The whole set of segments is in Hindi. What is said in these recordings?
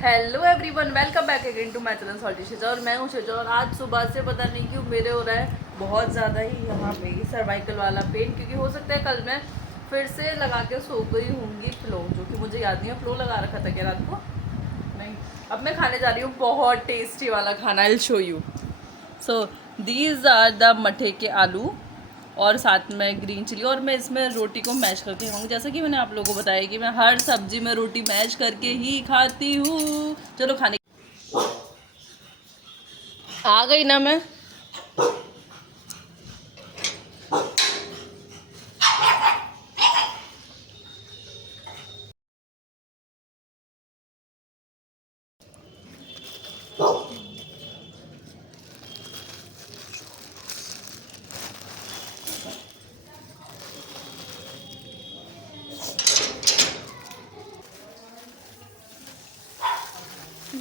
Hello everyone, welcome back again to my channel salty Shija. और मैं हूँ शिजा। और आज सुबह से पता नहीं क्यों मेरे हो रहा है बहुत ज़्यादा ही यहाँ पे सर्वाइकल वाला पेन, क्योंकि हो सकता है कल मैं फिर से लगा के सो गई होंगी फ्लो, जो कि मुझे याद नहीं है फ्लो लगा रखा था क्या रात को। नहीं, अब मैं खाने जा रही हूँ बहुत टेस्टी वाला खाना। I will show you. So these are the मठे के आलू और साथ में ग्रीन चिली, और मैं इसमें रोटी को मैश करके खाऊंगी। जैसा कि मैंने आप लोगों को बताया कि मैं हर सब्जी में रोटी मैश करके ही खाती हूँ। चलो खाने आ गई ना मैं।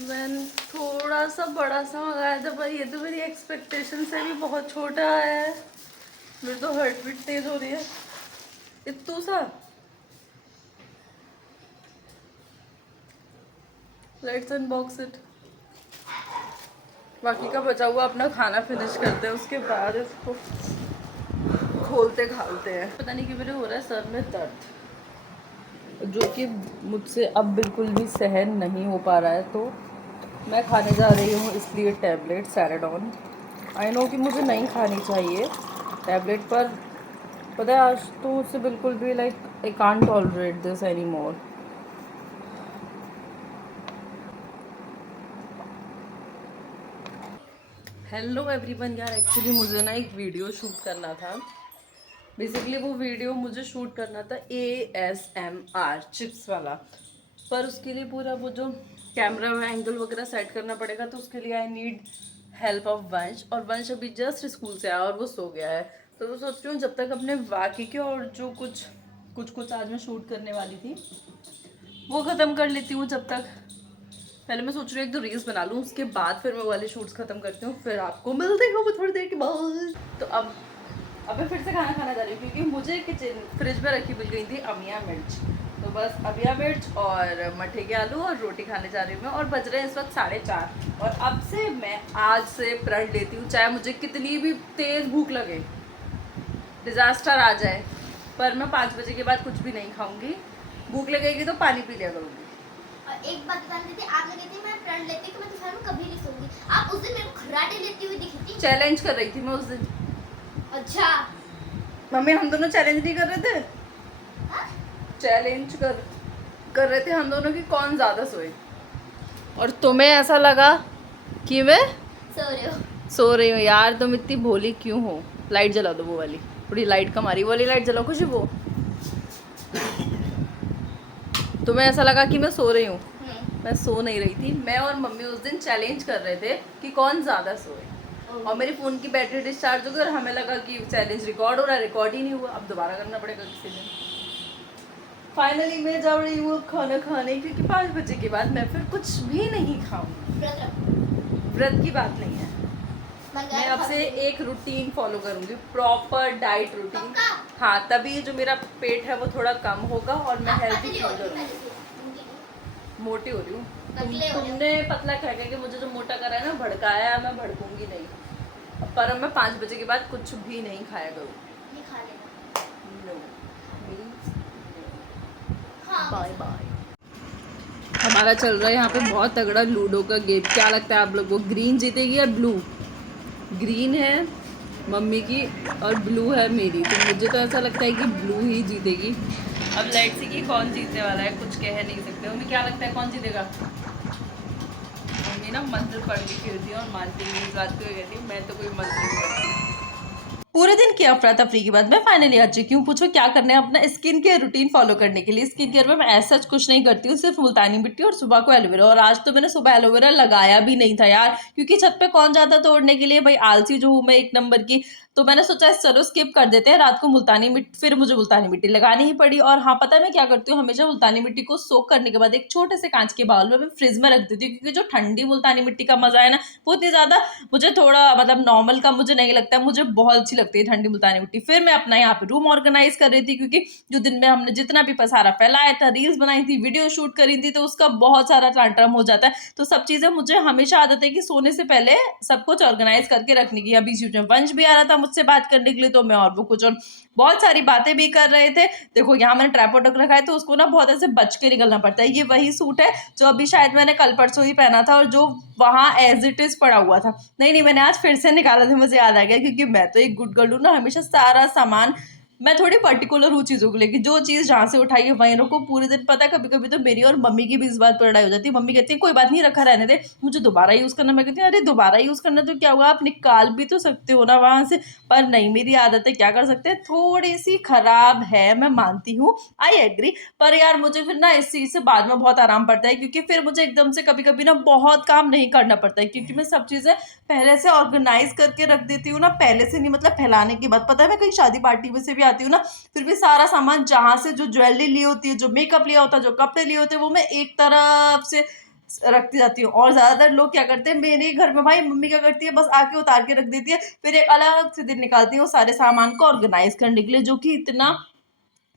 मैंने थोड़ा सा बड़ा सा मंगाया था, पर ये तो मेरी एक्सपेक्टेशन से भी बहुत छोटा है। मेरी तो हार्ट बीट तेज हो रही है। इतू सा। Let's unbox it. बाकी का बचा हुआ अपना खाना फिनिश करते हैं, उसके बाद इसको खोलते खालते हैं। पता नहीं क्यों मेरे हो रहा है सर में दर्द, जो कि मुझसे अब बिल्कुल भी सहन नहीं हो पा रहा है। तो मैं खाने जा रही हूँ इसलिए टैबलेट सैराडॉन। आई नो कि मुझे नहीं खानी चाहिए टैबलेट, पर पता है आज तो मुझसे बिल्कुल भी I can't tolerate this any more. Hello everyone यार, एक्चुअली मुझे ना एक वीडियो शूट करना था। बेसिकली वो वीडियो मुझे शूट करना था ASMR चिप्स वाला, पर उसके लिए पूरा वो जो कैमरा एंगल वगैरह सेट करना पड़ेगा, तो उसके लिए आई नीड हेल्प ऑफ वंश। और वंश अभी जस्ट स्कूल से आया और वो सो गया है। तो वो सोच रही हूँ जब तक अपने बाकी के और जो कुछ कुछ कुछ आज मैं शूट करने वाली थी वो ख़त्म कर लेती हूँ। जब तक पहले मैं सोच रही हूँ एक दो रील्स बना लूँ, उसके बाद फिर मैं वाले शूट्स ख़त्म करती हूँ, फिर आपको मिलते हैं वो थोड़ी देर के बाद। तो अब मैं फिर से खाना खाना जा रही हूँ, क्योंकि मुझे किचन फ्रिज में रखी मिल गई थी अमिया मिर्च। तो बस अमिया मिर्च और मठे के आलू और रोटी खाने जा रही हूँ मैं। और बज रहे हैं इस वक्त 4:30। और अब से मैं आज से प्रण लेती हूँ, चाहे मुझे कितनी भी तेज़ भूख लगे, डिज़ास्टर आ जाए, पर मैं 5 बजे के बाद कुछ भी नहीं खाऊंगी। भूख लगेगी तो पानी पी लिया करूँगी। और एक बात बता देती, आप लगे थे मैं प्रण लेती कि मैं दोपहर में कभी नहीं सोऊंगी। आप उस दिन मेरे को खर्राटे लेती हुई दिखी थी। चैलेंज कर रही थी मैं उस दिन। अच्छा मम्मी हम दोनों चैलेंज नहीं कर रहे थे? चैलेंज कर रहे थे हम दोनों की कौन ज़्यादा सोए। और तुम्हें ऐसा लगा कि मैं सो रहे हो? सो रही हूँ। यार तुम इतनी भोली क्यों हो? लाइट जला दो, वो वाली थोड़ी लाइट कम आ रही, वो वाली लाइट जलाओ खुशबू। तुम्हें ऐसा लगा कि मैं सो रही हूँ? मैं सो नहीं रही थी। मैं और मम्मी उस दिन चैलेंज कर रहे थे कि कौन ज़्यादा सोए। और मेरे फ़ोन की बैटरी डिस्चार्ज हो गई और हमें लगा कि चैलेंज रिकॉर्ड हो रहा है, रिकॉर्ड ही नहीं हुआ। अब दोबारा करना पड़ेगा किसी दिन। फाइनली मैं जा रही हूँ खाना खाने, क्योंकि 5 बजे के बाद मैं फिर कुछ भी नहीं खाऊंगी। व्रत की बात नहीं है। मैं अब से एक रूटीन फॉलो करूंगी, प्रॉपर डाइट रूटीन। हाँ, तभी जो मेरा पेट है वो थोड़ा कम होगा और मैं हेल्दी फील करूँगी। मोटी हो रही हूँ। तुमने पतला कह के मुझे जो मोटा करा है ना, भड़काया है, मैं भड़कूंगी नहीं। पर अब मैं 5 बजे के बाद कुछ भी नहीं खाया करूँ। Bye bye. हमारा चल रहा है यहाँ पे बहुत तगड़ा लूडो का गेम। क्या लगता है आप लोग को, ग्रीन जीतेगी या ब्लू? ग्रीन है मम्मी की और ब्लू है मेरी, तो मुझे तो ऐसा लगता है कि ब्लू ही जीतेगी। अब लेट्स सी कि कौन जीतने वाला है, कुछ कह नहीं सकते। मम्मी क्या लगता है कौन जीतेगा? मम्मी ना मंत्र पढ़ के खेलती है और मानती नहीं इस बात को, कहती हूँ मैं तो कोई मंत्र नहीं पढ़ती। पूरे दिन की अफरा तफरी के बाद मैं फाइनली आ चुकी हूँ। पूछो क्या करना है अपना स्किन केयर रूटीन फॉलो करने के लिए। स्किन केयर में मैं ऐसा कुछ नहीं करती हूँ, सिर्फ मुल्तानी मिट्टी और सुबह को एलोवेरा। और आज तो मैंने सुबह एलोवेरा लगाया भी नहीं था यार, क्योंकि छत पे कौन जाता तोड़ने के लिए, भाई आलसी जो हूँ मैं एक नंबर की। तो मैंने सोचा चलो स्किप कर देते हैं। रात को मुल्तानी मिट्टी, फिर मुझे मुल्तानी मिट्टी लगानी ही पड़ी। और हाँ, पता है मैं क्या करती हूँ, हमेशा मुल्तानी मिट्टी को सोक करने के बाद एक छोटे से कांच के बाउल में मैं फ्रिज में रख देती हूँ, क्योंकि जो ठंडी मुल्तानी मिट्टी का मजा है ना, वो इतनी ज्यादा मुझे थोड़ा मतलब नॉर्मल का मुझे नहीं लगता है, मुझे बहुत अच्छी लगती है ठंडी मुल्तानी मिट्टी। फिर मैं अपना यहाँ पे रूम ऑर्गेनाइज कर रही थी, क्योंकि जो दिन में हमने जितना भी पसारा फैलाया था, रील्स बनाई थी, वीडियो शूट करी थी, तो उसका बहुत सारा टांट्रम हो जाता है। तो सब चीजें मुझे हमेशा आदत है कि सोने से पहले सब कुछ ऑर्गेनाइज करके रखने की। अभी बीच में वंश भी आ रहा था मुझसे बात करने के लिए, तो मैं और वो कुछ और बहुत सारी बातें भी कर रहे थे। देखो यहाँ मैंने ट्राइपॉड रखा है, तो उसको ना बहुत ऐसे बच के निकलना पड़ता है। ये वही सूट है जो अभी शायद मैंने कल परसों ही पहना था, और जो वहां एज इट इज पड़ा हुआ था। नहीं, मैंने आज फिर से निकाला था, मुझे याद आ गया, क्योंकि मैं तो एक गुड गर्ल हूँ ना, हमेशा सारा सामान, मैं थोड़ी पर्टिकुलर हूँ चीज़ों को लेकर, जो चीज़ जहाँ से उठाई है वहीं रखो पूरे दिन। पता है कभी कभी तो मेरी और मम्मी की भी इस बात पर लड़ाई हो जाती है। मम्मी कहती है कोई बात नहीं, रखा रहने दे, मुझे दोबारा यूज़ करना। मैं कहती हूँ अरे दोबारा यूज़ करना तो क्या हुआ, आप निकाल भी तो सकते हो ना वहाँ से। पर नहीं, मेरी आदत है, क्या कर सकते हैं, थोड़ी सी खराब है, मैं मानती हूँ, आई एग्री। पर यार मुझे फिर ना इस चीज़ से बाद में बहुत आराम पड़ता है, क्योंकि फिर मुझे एकदम से कभी कभी ना बहुत काम नहीं करना पड़ता है, क्योंकि मैं सब चीज़ें पहले से ऑर्गेनाइज करके रख देती हूँ ना, पहले से नहीं, मतलब फैलाने की बात। पता है मैं कहीं शादी पार्टी में से भी आती हूँ ना, फिर भी सारा सामान जहाँ से जो ज्वेलरी ली होती है, जो मेकअप लिया होता है, जो कपड़े लिए होते हैं, वो मैं एक तरफ से रखती जाती हूँ। और ज्यादातर लोग क्या करते हैं मेरे घर में, भाई मम्मी क्या करती है, बस आके उतार के रख देती है, फिर एक अलग से दिन निकालती है वो सारे सामान को ऑर्गेनाइज करने के लिए, जो कि इतना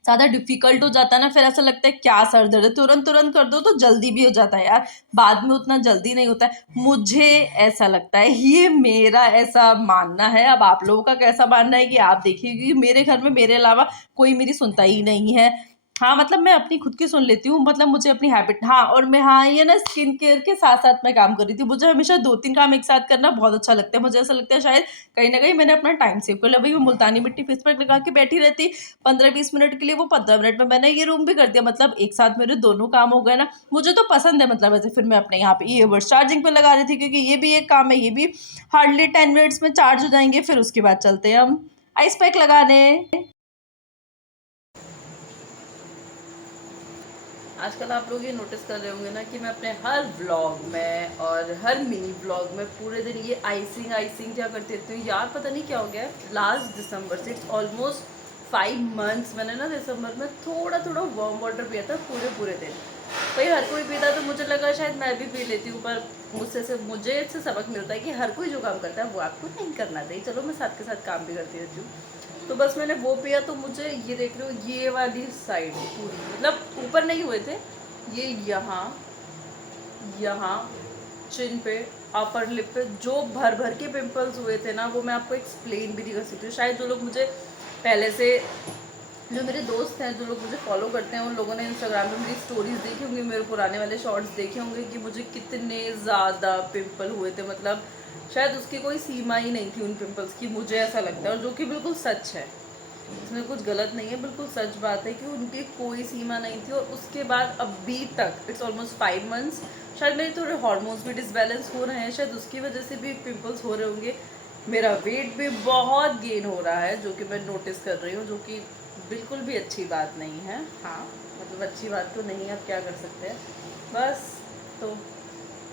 ज़्यादा डिफिकल्ट हो जाता है ना। फिर ऐसा लगता है क्या सर दर्द है, तुरंत तुरंत कर दो तो जल्दी भी हो जाता है यार, बाद में उतना जल्दी नहीं होता है, मुझे ऐसा लगता है, ये मेरा ऐसा मानना है। अब आप लोगों का कैसा मानना है कि आप देखिए, क्योंकि मेरे घर में मेरे अलावा कोई मेरी सुनता ही नहीं है। हाँ मतलब मैं अपनी खुद की सुन लेती हूँ, मतलब मुझे अपनी हैबिट, हाँ, और मैं, हाँ, ये ना स्किन केयर के साथ साथ मैं काम कर रही थी। मुझे हमेशा 2-3 काम एक साथ करना बहुत अच्छा लगता है। मुझे ऐसा लगता है शायद कहीं ना कहीं मैंने अपना टाइम सेव कर लिया। भाई मैं मुल्तानी मिट्टी फेस पैक लगा के बैठी रहती 15-20 मिनट के लिए, वो 15 मिनट में मैंने ये रूम भी कर दिया, मतलब एक साथ मेरे दोनों काम हो गए ना। मुझे तो पसंद है, मतलब ऐसे। फिर मैं अपने यहाँ पे ईयरबड्स चार्जिंग पे लगा रही थी, क्योंकि ये भी एक काम है, ये भी हार्डली 10 मिनट्स में चार्ज हो जाएंगे। फिर उसके बाद चलते हैं हम आइस पैक लगाने। आजकल आप लोग ये नोटिस कर रहे होंगे ना कि मैं अपने हर व्लॉग में और हर मिनी व्लॉग में पूरे दिन ये आइसिंग क्या करती रहती हूँ यार। पता नहीं क्या हो गया है, लास्ट दिसंबर से, इट्स ऑलमोस्ट 5 मंथ्स मैंने ना दिसंबर में थोड़ा थोड़ा वार्म वाटर पिया था पूरे दिन। भाई हर कोई पीता तो मुझे लगा शायद मैं भी पी लेती हूँ, पर मुझे इससे सबक मिलता है कि हर कोई जो काम करता है वो आपको नहीं करना चाहिए। चलो मैं साथ के साथ काम भी करती रहती हूँ। तो बस मैंने वो पिया, तो मुझे ये देख रहे हो ये वाली साइड पूरी, मतलब ऊपर नहीं हुए थे ये, यहाँ यहाँ चिन पे, अपर लिप पे जो भर भर के पिंपल्स हुए थे ना, वो मैं आपको एक्सप्लेन भी नहीं कर सकती हूँ। शायद जो लोग मुझे पहले से, जो मेरे दोस्त हैं, जो लोग मुझे फॉलो करते हैं, उन लोगों ने इंस्टाग्राम पे मेरी स्टोरीज देखी होंगी, मेरे पुराने वाले शॉर्ट्स देखे होंगे कि मुझे कितने ज़्यादा पिंपल हुए थे। मतलब शायद उसकी कोई सीमा ही नहीं थी उन पिंपल्स की, मुझे ऐसा लगता है। और जो कि बिल्कुल सच है, इसमें कुछ गलत नहीं है, बिल्कुल सच बात है कि उनकी कोई सीमा नहीं थी। और उसके बाद अभी तक इट्स ऑलमोस्ट 5 मंथ्स, शायद मेरे थोड़े हार्मोन्स भी डिसबैलेंस हो रहे हैं, शायद उसकी वजह से भी पिंपल्स हो रहे होंगे। मेरा वेट भी बहुत गेन हो रहा है, जो कि मैं नोटिस कर रही हूँ, जो कि बिल्कुल भी अच्छी बात नहीं है। हाँ मतलब अच्छी बात तो नहीं है, अब क्या कर सकते हैं। बस तो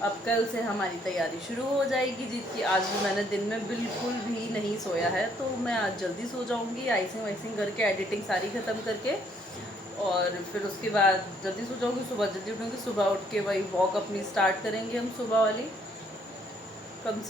अब कल से हमारी तैयारी शुरू हो जाएगी जीत की। आज भी मैंने दिन में बिल्कुल भी नहीं सोया है, तो मैं आज जल्दी सो जाऊंगी, आइसिंग वाइसिंग करके, एडिटिंग सारी ख़त्म करके, और फिर उसके बाद जल्दी सो जाऊंगी। सुबह जल्दी उठूँगी, सुबह उठ के वही वॉक अपनी स्टार्ट करेंगे हम सुबह वाली। कम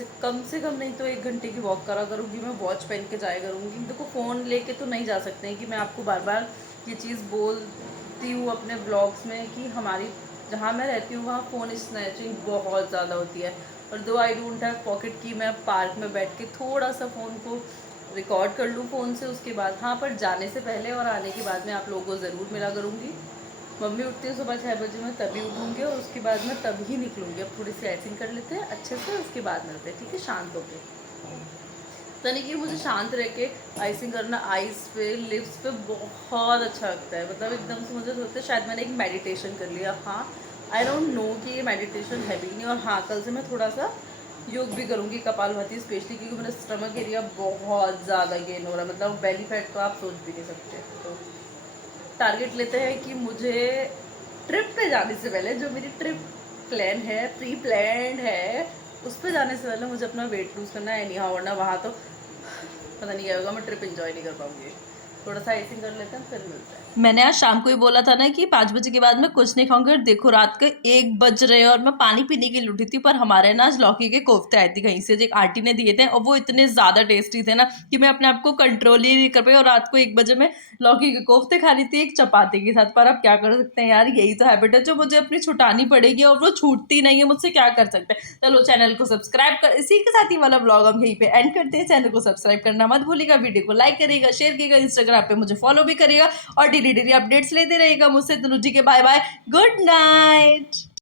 से कम नहीं तो 1 घंटे की वॉक करा करूँगी मैं, वॉच पहन के जाया करूँगी। देखो फ़ोन लेके तो नहीं जा सकते हैं, कि मैं आपको बार बार ये चीज़ बोलती हूँ अपने ब्लॉग्स में कि हमारी जहाँ मैं रहती हूँ वहाँ फ़ोन स्नैचिंग बहुत ज़्यादा होती है। और दो आई डोंट हैव पॉकेट की, मैं पार्क में बैठ के थोड़ा सा फ़ोन को रिकॉर्ड कर लूँ फ़ोन से, उसके बाद हाँ, पर जाने से पहले और आने के बाद में आप लोगों को ज़रूर मिला करूँगी। मम्मी उठती है सुबह 6 बजे, मैं तभी उठूँगी और उसके बाद मैं तभी निकलूँगी। अब थोड़ी सी आइसिंग कर लेते हैं अच्छे से, उसके बाद मिलते हैं, ठीक है, शांत होके। यानी कि मुझे शांत रह के आइसिंग करना आइस पे, लिप्स पे बहुत अच्छा लगता है। मतलब एकदम से मुझे लगता है शायद मैंने एक मेडिटेशन कर लिया। हाँ, आई डोंट नो कि ये मेडिटेशन है भी नहीं। और हाँ, कल से मैं थोड़ा सा योग भी करूँगी, कपालभाति स्पेशली, क्योंकि मेरा स्टमक एरिया बहुत ज़्यादा गेन हो रहा है। मतलब बेली फैट तो आप सोच भी नहीं सकते। तो टारगेट लेते हैं कि मुझे ट्रिप पे जाने से पहले, जो मेरी ट्रिप प्लान है, प्री प्लान्ड है, उस पे जाने से पहले मुझे अपना वेट लूज़ करना है। नहीं हाँ, वरना वहाँ तो पता नहीं क्या होगा, मैं ट्रिप एंजॉय नहीं कर पाऊंगी। थोड़ा सा आइसिंग कर लेते हैं फिर मिलते हैं। मैंने आज शाम को ही बोला था ना कि 5 बजे के बाद मैं कुछ नहीं खाऊंगी, और देखो रात के 1 बज रहे हैं और मैं पानी पीने के लिए उठी थी। पर हमारे ना आज लौकी के कोफ्ते आए थे कहीं से, जो एक आंटी ने दिए थे, और वो इतने ज्यादा टेस्टी थे ना कि मैं अपने आप को कंट्रोल ही नहीं कर पाई, और रात को 1 बजे मैं लौकी के कोफ्ते खा रही थी एक चपाती के साथ। पर अब क्या कर सकते हैं यार, यही तो हैबिट है जो मुझे अपनी छुटानी पड़ेगी, और वो छूटती नहीं है मुझसे, क्या कर सकते हैं। चलो चैनल को सब्सक्राइब कर, इसी के साथ ही वाला ब्लॉग हम यहीं पे एंड करते हैं। चैनल को सब्सक्राइब करना मत भूलिएगा, वीडियो को लाइक करिएगा, शेयर करिएगा, इंस्टाग्राम पे मुझे फॉलो भी करिएगा, और डेली अपडेट्स लेते रहेगा मुझसे। तो जी के बाय बाय, गुड नाइट।